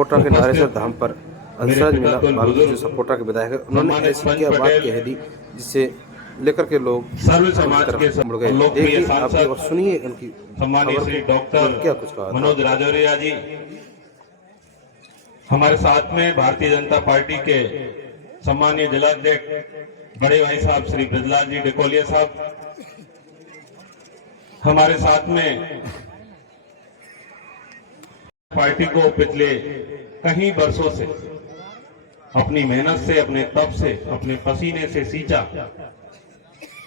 Sapota के नारेसर धाम पर हंसराज मीणा भाभी जो सपोटा के विधायक है, उन्होंने ऐसी क्या बात कह दी जिससे लेकर के लोग सर्व समाज के मुड़ गए। देखिए आप और सुनिए उनकी सम्मानित श्री डॉक्टर क्या कुछ कहा मनोज राजौरिया जी हमारे साथ में, भारतीय जनता पार्टी के सम्मानीय जिलाध्यक्ष बड़े भाई साहब श्री ब्रजलाल जी डिकोलिया साहब हमारे साथ में, पार्टी को पिछले कई वर्षों से अपनी मेहनत से, अपने तप से, अपने पसीने से सींचा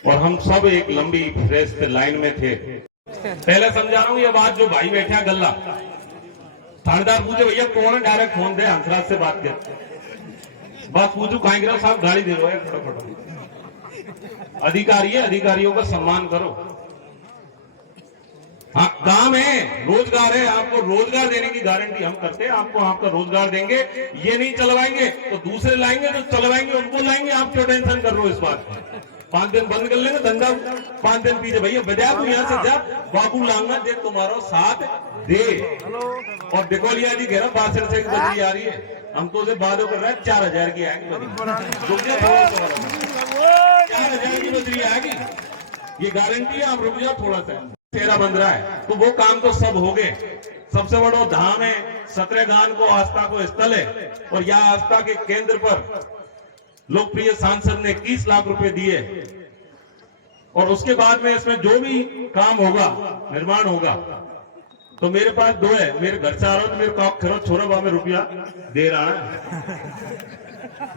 और हम सब एक लंबी रेस लाइन में थे। पहले समझा रहा हूं ये बात, जो भाई बैठा गल्ला थानेदार पूछे भैया कौन है, डायरेक्ट फोन दे हंसराज से बात कर, बात पूछू कहीं गिरा साहब गाड़ी दे रहे हो फटाफट, अधिकारी है, अधिकारियों का सम्मान करो। हाँ काम है, रोजगार है, आपको रोजगार देने की गारंटी हम करते हैं, आपको आपका रोजगार देंगे। ये नहीं चलवाएंगे तो दूसरे लाएंगे, जो चलवाएंगे उनको लाएंगे, आप क्यों टेंशन कर रहे हो इस बात की। 5 दिन बंद कर लेंगे धंधा, 5 दिन पीछे भैया बजा तू यहाँ से जा, बाबू लांगा जे तुम्हारा साथ दे। और डिकोलिया जी कह रहा 62 से बदली आ रही है, हम तो उसे वादों कर रहे हैं 4000 की आएंगे, 4000 की बदली आएगी, ये गारंटी है, आप रुक जाओ थोड़ा सा। 13 बन रहा है तो वो काम तो सब हो गए। सबसे बड़ा धाम है, 17 गान को आस्था को स्थल है, और यह आस्था के केंद्र पर लोकप्रिय सांसद ने 21 लाख रुपए दिए, और उसके बाद में इसमें जो भी काम होगा, निर्माण होगा, तो मेरे पास 2 है, मेरे घर से आ रहा हूं, मेरे को खरो छोरा बाबा में रुपया दे रहा है,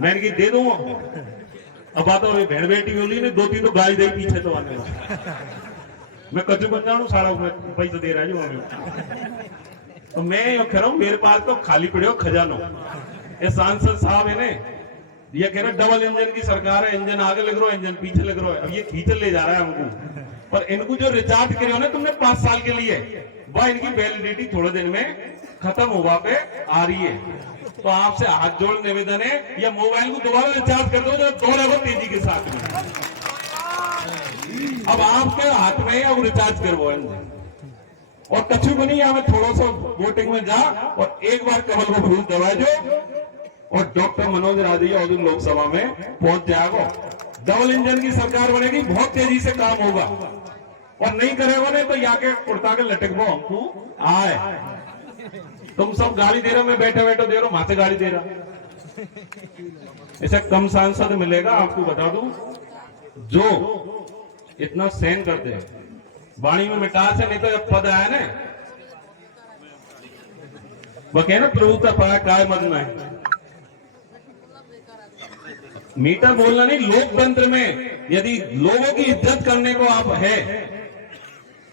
मैंने की दे दूंगा। अब बात हो भेड़ बेटी बोली ने 2-3 तो गाली दे पीछे तो आने मैं कचू बन जाऊं सारा पैसा दे रहा है जो हमें, तो मैं यो कह रहा हूं मेरे पास तो खाली पड़े हो खजानो। ये सांसद साहब है ने ये कह रहे डबल इंजन की सरकार है, इंजन आगे लग रहा है, इंजन पीछे लग रहा है, अब ये खींच ले जा रहा है हमको। पर इनको जो रिचार्ज करे हो ना तुमने 5 साल के लिए, वह इनकी वैलिडिटी थोड़े दिन में खत्म हुआ पे आ रही है। तो आपसे हाथ जोड़ निवेदन है, या मोबाइल को दोबारा रिचार्ज कर दो, जो दोबारा तेजी के साथ में अब आपके हाथ में अब रिचार्ज करवाओ इंजन। और कछु बनी हमें थोड़ा सा वोटिंग में जा और एक बार कमल को फूल दबा जो, और डॉक्टर मनोज राजौरिया और लोकसभा में पहुंच जाएगा। डबल इंजन की सरकार बनेगी, बहुत तेजी से काम होगा, और नहीं करेगा नहीं तो याके उड़ता के लटक वो हमको आए। तुम सब गाली दे रहे हो, मैं बैठे बैठे दे रहा हूं, वहां से गाली दे रहा, ऐसा कम सांसद मिलेगा आपको बता दूं जो इतना सहन करते हैं। वाणी में मिठास है, नहीं तो जब पद आया ना वह कहना प्रभुता पाया काय मत में, मीठा बोलना नहीं। लोकतंत्र में यदि लोगों की इज्जत करने को आप है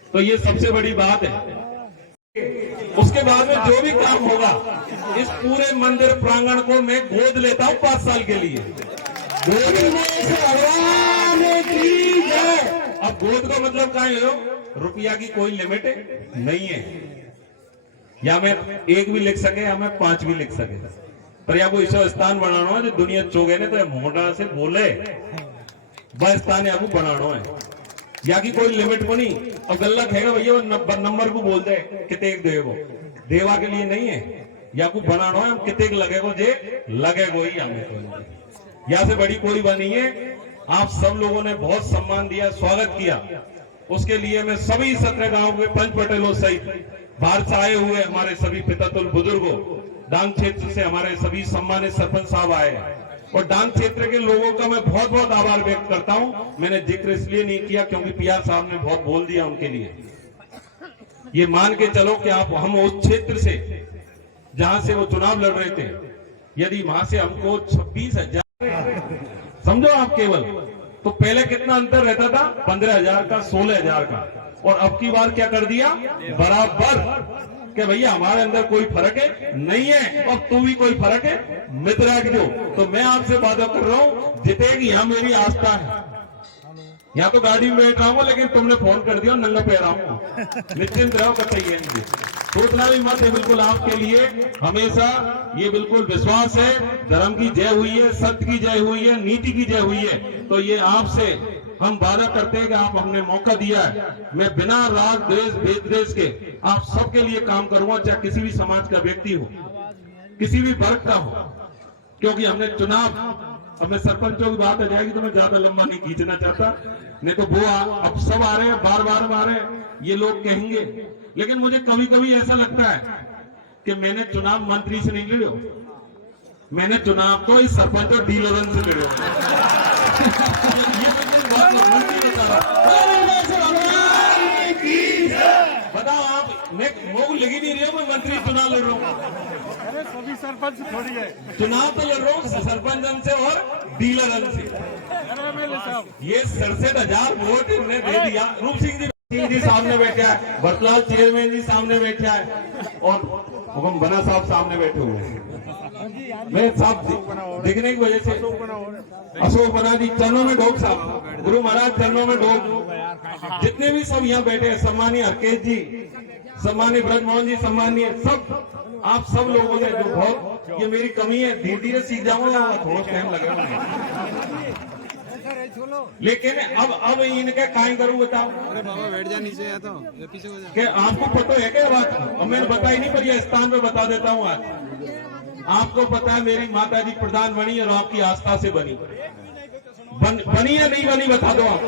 तो ये सबसे बड़ी बात है। उसके बाद में जो भी काम होगा, इस पूरे मंदिर प्रांगण को मैं गोद लेता हूं 5 साल के लिए। अब गोद का मतलब क्या है, रुपया की कोई लिमिट नहीं है, या मैं 1 भी लिख सके या मैं 5 भी लिख सके, पर या कोई ऐसा स्थान बनाना है जो दुनिया चोगे ने तो मोटा से बोले वह स्थान आपको बनाना है, या की कोई लिमिट बनी। और गल्ला कहेगा भैया नंबर को बोल दे कितने देवो, देवा के लिए नहीं है, या को बनाना है कितने लगेगो जे लगेगो ही हमें, या से बड़ी कोई बात नहीं है। आप सब लोगों ने बहुत सम्मान दिया, स्वागत किया, उसके लिए मैं सभी 17 गांव के पंच पटेलों सहित बाहर से आए हुए हमारे सभी पितातुल बुजुर्गों, डांग क्षेत्र से हमारे सभी सम्मानित सरपंच साहब आए, और डांग क्षेत्र के लोगों का मैं बहुत बहुत आभार व्यक्त करता हूं। मैंने जिक्र इसलिए नहीं किया क्योंकि पीआर साहब ने बहुत बोल दिया उनके लिए। ये मान के चलो कि आप हम उस क्षेत्र से जहां से वो चुनाव लड़ रहे थे, यदि वहां से हमको 26,000 समझो आप केवल, तो पहले कितना अंतर रहता था, 15,000 का, 16,000 का, और अब की बार क्या कर दिया बराबर, कि भैया हमारे अंदर कोई फर्क है नहीं है, और तू भी कोई फर्क है मित्र जो। तो मैं आपसे वादा कर रहा हूं जीतेगी, यहां मेरी आस्था है। यहाँ तो गाड़ी में बैठ रहा हूँ, लेकिन तुमने फोन कर दिया नंगा पैर आऊंगा, निश्चिंत रहो, बताइए सोचना भी मत है। बिल्कुल आपके लिए हमेशा ये बिल्कुल विश्वास है, धर्म की जय हुई है, सत्य की जय हुई है, नीति की जय हुई है। तो ये आपसे हम वादा करते हैं कि आप हमने मौका दिया है, मैं बिना राग द्वेष भेद द्वेष के आप सबके लिए काम करूंगा, चाहे किसी भी समाज का व्यक्ति हो। किसी भी वर्ग का हो, क्योंकि हमने चुनाव, अब मैं सरपंचों की बात आ जाएगी तो मैं ज्यादा लंबा नहीं खींचना चाहता, नहीं तो वो अब सब आ रहे हैं, बार बार आ रहे हैं, ये लोग कहेंगे। लेकिन मुझे कभी कभी ऐसा लगता है कि मैंने चुनाव मंत्री से नहीं लड़ो, मैंने चुनाव तो इस सरपंच और डीलर से लड़ो। बताओ आप, मैं मोह लगी नहीं रही हूँ, मैं मंत्री चुनाव लड़ रहा हूँ। अरे सभी सरपंच थोड़ी है, चुनाव तो लड़ रहा हूँ सरपंच से और डीलर से। ये 67,000 वोट इन्होंने दे दिया। रूप सिंह जी सामने बैठा है, भरतलाल चेयरमैन जी सामने बैठा है और हुकम बना साहब सामने बैठे हुए हैं। मैं साहब दिखने की वजह से अशोक बना जी चरणों में ढोक साहब, गुरु महाराज चरणों में ढोक, जितने भी सब यहाँ बैठे हैं, सम्मानीय हरकेश जी, सम्मानीय ब्रजमोहन जी, सम्मानीय सब, आप सब लोगों ने जो बहुत, ये मेरी कमी है, धीरे धीरे सीख जाऊंगा, थोड़ा टाइम लगेगा, लेकिन अब इनके काय करूं बताओ। अरे बाबा बैठ जा नीचे, या तो पीछे हो जा। कि आपको पता है क्या बात, और मैंने बताई नहीं पर यह स्थान पे बता देता हूँ आज। आपको पता है मेरी माता जी प्रधान बनी और आपकी आस्था से बनी, बनी या नहीं बनी बता दो आप।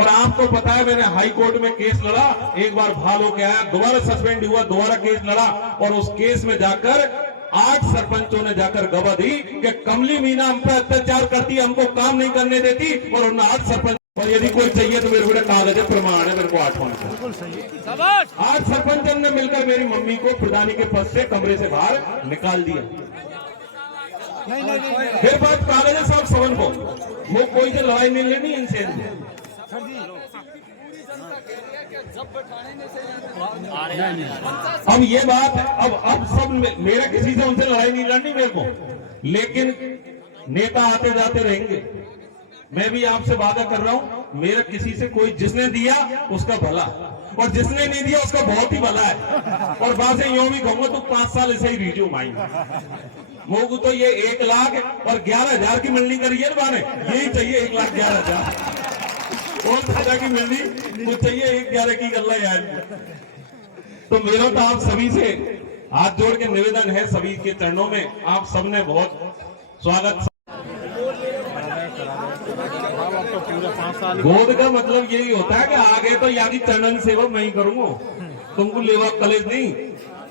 और आपको पता है मैंने हाई कोर्ट में केस लड़ा, एक बार बहाल होके आया, दोबारा सस्पेंड हुआ, दोबारा केस लड़ा, और उस केस में जाकर 8 सरपंचों ने जाकर गवाह दी कि कमली मीना हम पे अत्याचार करती, हमको काम नहीं करने देती, और उन 8 सरपंच, और यदि कोई चाहिए तो मेरे को कागज प्रमाण है, मेरे को 8 सरपंचों ने मिलकर मेरी मम्मी को प्रधानी के पद से कमरे से बाहर निकाल दिया। फिर बात कागज है साहब सवन को, वो कोई से लड़ाई नहीं लेनी इनसे। अब ये बात, अब सब मेरा किसी से उनसे लड़ाई नहीं लड़नी मेरे को, लेकिन नेता आते जाते रहेंगे। मैं भी आपसे वादा कर रहा हूं, मेरा किसी से कोई, जिसने दिया उसका भला, और जिसने नहीं दिया उसका बहुत ही भला है। और बातें यूं भी कहूंगा तो 5 साल ऐसे ही रिज्यूम आई मोगू, तो ये 1 लाख और 11,000 की मिलनी करी है ना, यही चाहिए 1,11,000 और ज्यादा की मिलनी कुछ चाहिए, 1,11 की गल्ला यार। तो मेरा तो आप सभी से हाथ जोड़ के निवेदन है, सभी के चरणों में, आप सबने बहुत स्वागत। गोद का मतलब यही होता है कि आगे तो यहाँ की चरण सेवा मैं ही करूंगा, तुमको लेवा कॉलेज नहीं।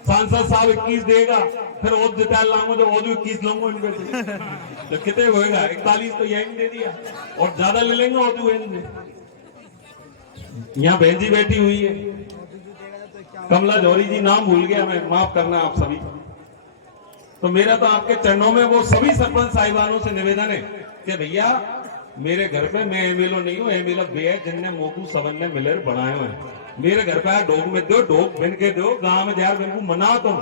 सांसद साहब 21 देगा, फिर और जिता लाऊंगा तो और 21 लाऊंगा इनके, तो कितने होएगा, 41 तो यही दे दिया, और ज्यादा ले लेंगे और जो यहाँ बहन जी बैठी हुई है, कमला जौहरी जी, नाम भूल गया मैं, माफ करना आप सभी। तो मेरा तो आपके चरणों में वो सभी सरपंच साहिबानों से निवेदन है कि भैया मेरे घर पे, मैं एमएलओ नहीं हूँ, एमएलओ वे है जिनने मोकू सवन ने मिलर बनाए हुए हैं। मेरे घर पे डोग में दो, डोग बिन के दो, गांव में जाकर बिनको मनाओ तुम,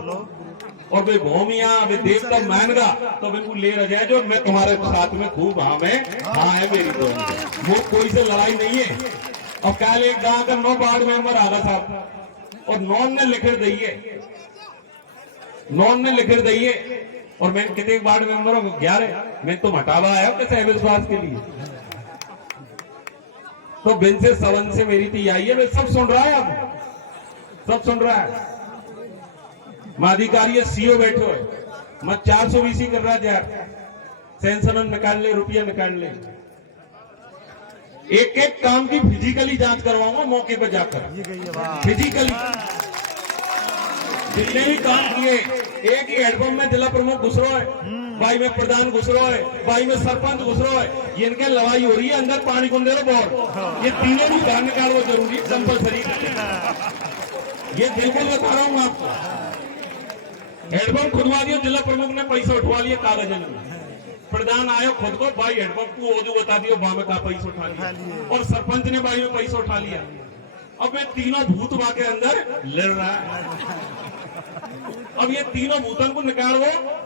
और वे भूमिया वे देवता मानगा तो बिल्कुल ले रह जाए, जो मैं तुम्हारे साथ में खूब हाँ है मेरी तो वो कोई से लड़ाई नहीं है। और कल एक गांव का 9 वार्ड मेंबर आगा साहब, और नॉन ने लिखित दइए, और मैं कितने वार्ड मेंबर हूँ 11, मैं तो हटावा आया हूँ कैसे विश्वास के लिए। तो बिन से सवन से मेरी थी आई है, मैं सब सुन रहा है, अब सब सुन रहा है। माधिकारी सीओ बैठो है, मैं 420 कर रहा है, सेंसन निकाल ले, रुपया निकाल ले, एक एक काम की फिजिकली जांच करवाऊंगा मौके पर जाकर, फिजिकली जितने भी काम किए। एक ही हेडपंप में जिला प्रमुख घुस रहा है, बाई में प्रधान घुस रहा है, बाई में सरपंच घुस रहा है, ये इनके लड़ाई हो रही है, अंदर पानी कौन दे रहा बहुत, ये तीनों भी बाहर निकालना जरूरी है, कंपलसरी, ये बिल्कुल बता रहा हूं आपको। हेडपंप खुदवा दिया, जिला प्रमुख ने पैसा उठवा लिया कागज में, प्रधान आयो खुद को भाई हेडपंप को ओजू बता दियो, वहां में का पैसा उठा लिया, और सरपंच ने भाई में पैसा उठा लिया। अब मैं तीनों भूत वहां के अंदर लड़ रहा है। अब ये तीनों भूतन को निकालो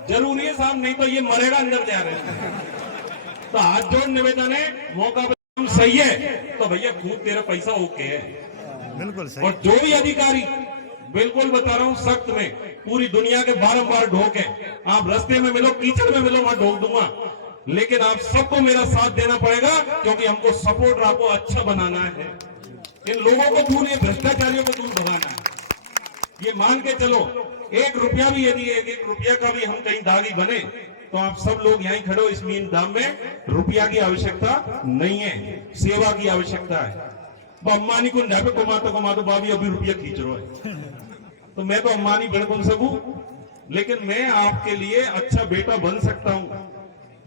जरूरी है साहब, नहीं तो ये मरेगा अंदर जा रहे हैं। तो हाथ जोड़ निवेदन है, मौका पर सही है तो भैया खूब तेरा पैसा ओके है, बिल्कुल सही। और जो भी अधिकारी, बिल्कुल बता रहा हूं सख्त में, पूरी दुनिया के बारंबार ढोक है, आप रास्ते में मिलो, कीचड़ में मिलो, वहां ढोक दूंगा, लेकिन आप सबको मेरा साथ देना पड़ेगा, क्योंकि हमको सपोर्ट आपको अच्छा बनाना है, इन लोगों को दूर, ये भ्रष्टाचारियों को दूर भगाना है। ये मान के चलो एक रुपया भी यदि एक रुपया का भी हम कहीं दागी बने तो आप सब लोग यहीं खड़े हो। इस मीन दाम में रुपया की आवश्यकता नहीं है, सेवा की आवश्यकता है। अम्बानी को ढाबे कमाते बाबी अभी रुपया खींच रहा है, तो मैं तो अम्बानी बन कौन सकूं, लेकिन मैं आपके लिए अच्छा बेटा बन सकता हूं।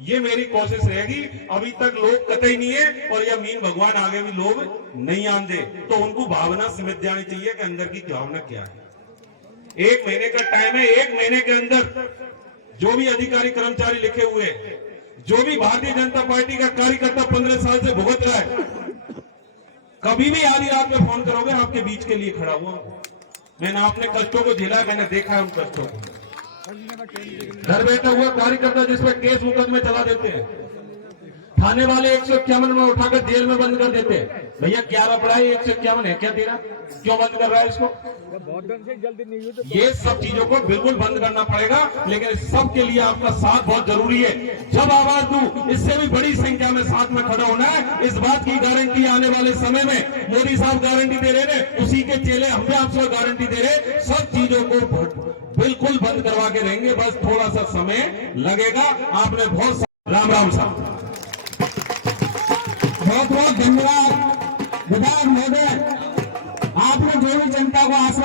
ये मेरी कोशिश रहेगी। अभी तक लोग कतई नहीं है और यह मीन भगवान आगे भी लोग नहीं आंदे, तो उनको भावना समझ जानी चाहिए कि अंदर की भावना क्या है। 1 महीने का टाइम है, 1 महीने के अंदर जो भी अधिकारी कर्मचारी लिखे हुए हैं, जो भी भारतीय जनता पार्टी का कार्यकर्ता 15 साल से भुगत रहा है, कभी भी आधी रात में फोन करोगे आपके बीच के लिए खड़ा हुआ। मैंने अपने कष्टों को झेला, मैंने देखा है उन कष्टों को। घर बैठा हुआ कार्यकर्ता जिसपे केस मुकदमे चला देते हैं, थाने वाले 151 में उठाकर जेल में बंद कर देते हैं। भैया 11 पढ़ाई 151 है क्या तेरा, क्यों बंद कर रहा है इसको? ये सब चीजों को बिल्कुल बंद करना पड़ेगा, लेकिन सब के लिए आपका साथ बहुत जरूरी है। जब आवाज दूं इससे भी बड़ी संख्या में साथ में खड़ा होना है। इस बात की गारंटी आने वाले समय में मोदी साहब गारंटी दे रहे हैं, उसी के चेले हम भी आपसे गारंटी दे रहे, सब चीजों को बिल्कुल बंद करवा के रहेंगे। बस थोड़ा सा समय लगेगा। आपने बहुत राम राम साहब, बहुत बहुत धन्यवाद विधायक महोदय। आपने जो भी जनता को आश्वासन